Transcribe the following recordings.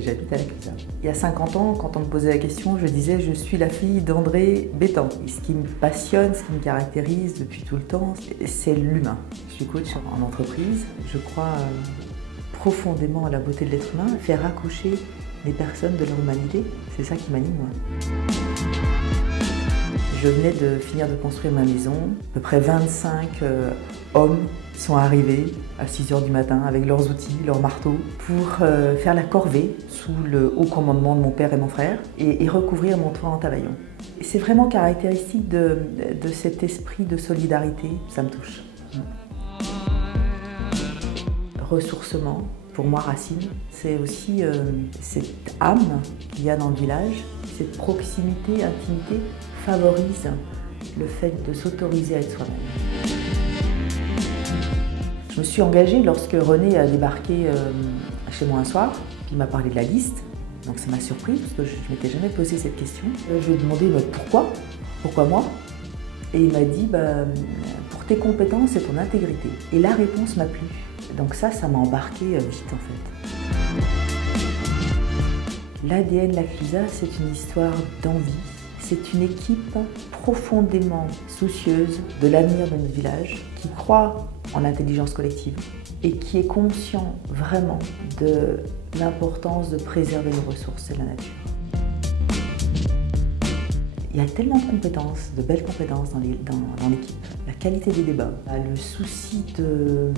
et j'habite à la Clusaz. Il y a 50 ans, quand on me posait la question, je disais je suis la fille d'André Bétan. Et ce qui me passionne, ce qui me caractérise depuis tout le temps, c'est l'humain. Je suis coach en entreprise. Je crois profondément à la beauté de l'être humain, faire accoucher les personnes de leur humanité, c'est ça qui m'anime, moi. Je venais de finir de construire ma maison. À peu près 25 hommes sont arrivés à 6 h du matin avec leurs outils, leurs marteaux, pour faire la corvée sous le haut commandement de mon père et mon frère et recouvrir mon toit en tabaillon. C'est vraiment caractéristique de cet esprit de solidarité, ça me touche. Ressourcement, pour moi, Racine, c'est aussi cette âme qu'il y a dans le village, cette proximité, intimité, favorise le fait de s'autoriser à être soi-même. Je me suis engagée lorsque René a débarqué chez moi un soir, il m'a parlé de la liste, donc ça m'a surprise parce que je ne m'étais jamais posé cette question. Je lui ai demandé pourquoi moi? Et il m'a dit pour tes compétences et ton intégrité. Et la réponse m'a plu. Donc ça m'a embarqué vite en fait. L'ADN La Clusaz, c'est une histoire d'envie. C'est une équipe profondément soucieuse de l'avenir de notre village, qui croit en l'intelligence collective et qui est conscient vraiment de l'importance de préserver nos ressources et la nature. Il y a tellement de compétences, de belles compétences dans l'équipe. La qualité des débats, le souci de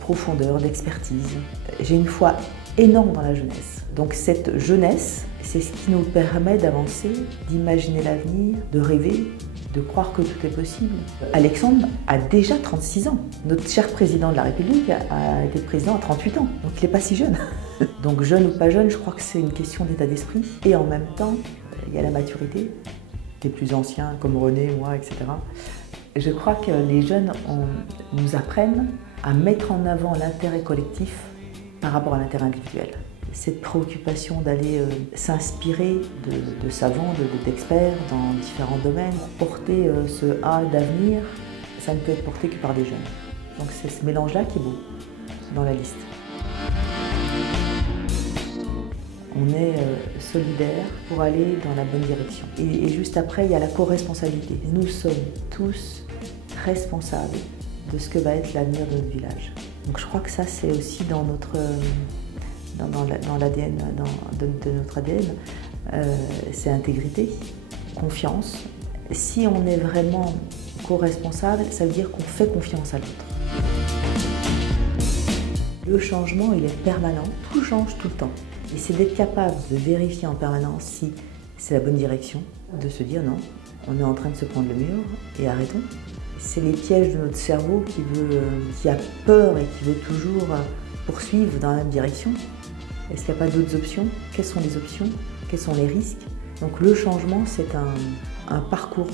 profondeur, d'expertise. J'ai une foi énorme dans la jeunesse. Donc cette jeunesse, c'est ce qui nous permet d'avancer, d'imaginer l'avenir, de rêver, de croire que tout est possible. Alexandre a déjà 36 ans. Notre cher président de la République a été président à 38 ans, donc il n'est pas si jeune. Donc jeune ou pas jeune, je crois que c'est une question d'état d'esprit. Et en même temps, il y a la maturité, des plus anciens comme René, moi, etc. Je crois que les jeunes nous apprennent à mettre en avant l'intérêt collectif par rapport à l'intérêt individuel. Cette préoccupation d'aller s'inspirer de savants, d'experts dans différents domaines, pour porter ce A d'avenir, ça ne peut être porté que par des jeunes. Donc c'est ce mélange-là qui est beau dans la liste. On est solidaires pour aller dans la bonne direction. Et juste après, il y a la co-responsabilité. Nous sommes tous responsables de ce que va être l'avenir de notre village. Donc je crois que ça, c'est aussi dans l'ADN, de notre ADN, c'est intégrité, confiance. Si on est vraiment co-responsable, ça veut dire qu'on fait confiance à l'autre. Le changement, il est permanent, tout change tout le temps. Et c'est d'être capable de vérifier en permanence si c'est la bonne direction, de se dire non, on est en train de se prendre le mur et arrêtons. C'est les pièges de notre cerveau qui a peur et qui veut toujours poursuivre dans la même direction. Est-ce qu'il n'y a pas d'autres options? Quelles sont les options? Quels sont les risques? Donc le changement, c'est un parcours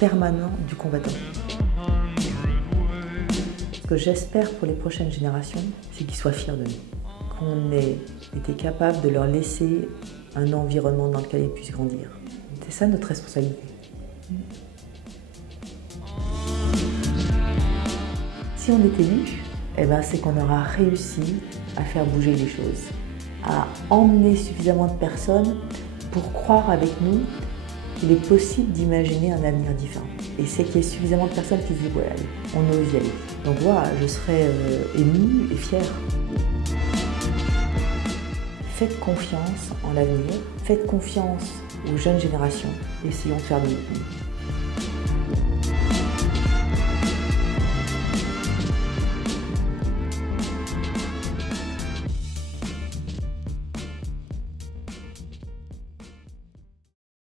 permanent du combattant. Ce que j'espère pour les prochaines générations, c'est qu'ils soient fiers de nous. Qu'on ait été capable de leur laisser un environnement dans lequel ils puissent grandir. C'est ça notre responsabilité. Si on est élu, c'est qu'on aura réussi à faire bouger les choses, à emmener suffisamment de personnes pour croire avec nous qu'il est possible d'imaginer un avenir différent. Et c'est qu'il y ait suffisamment de personnes qui se disent « ouais, allez, on ose y aller ». Donc voilà, je serai émue et fière. Faites confiance en l'avenir, faites confiance aux jeunes générations, essayons de faire de notre mieux.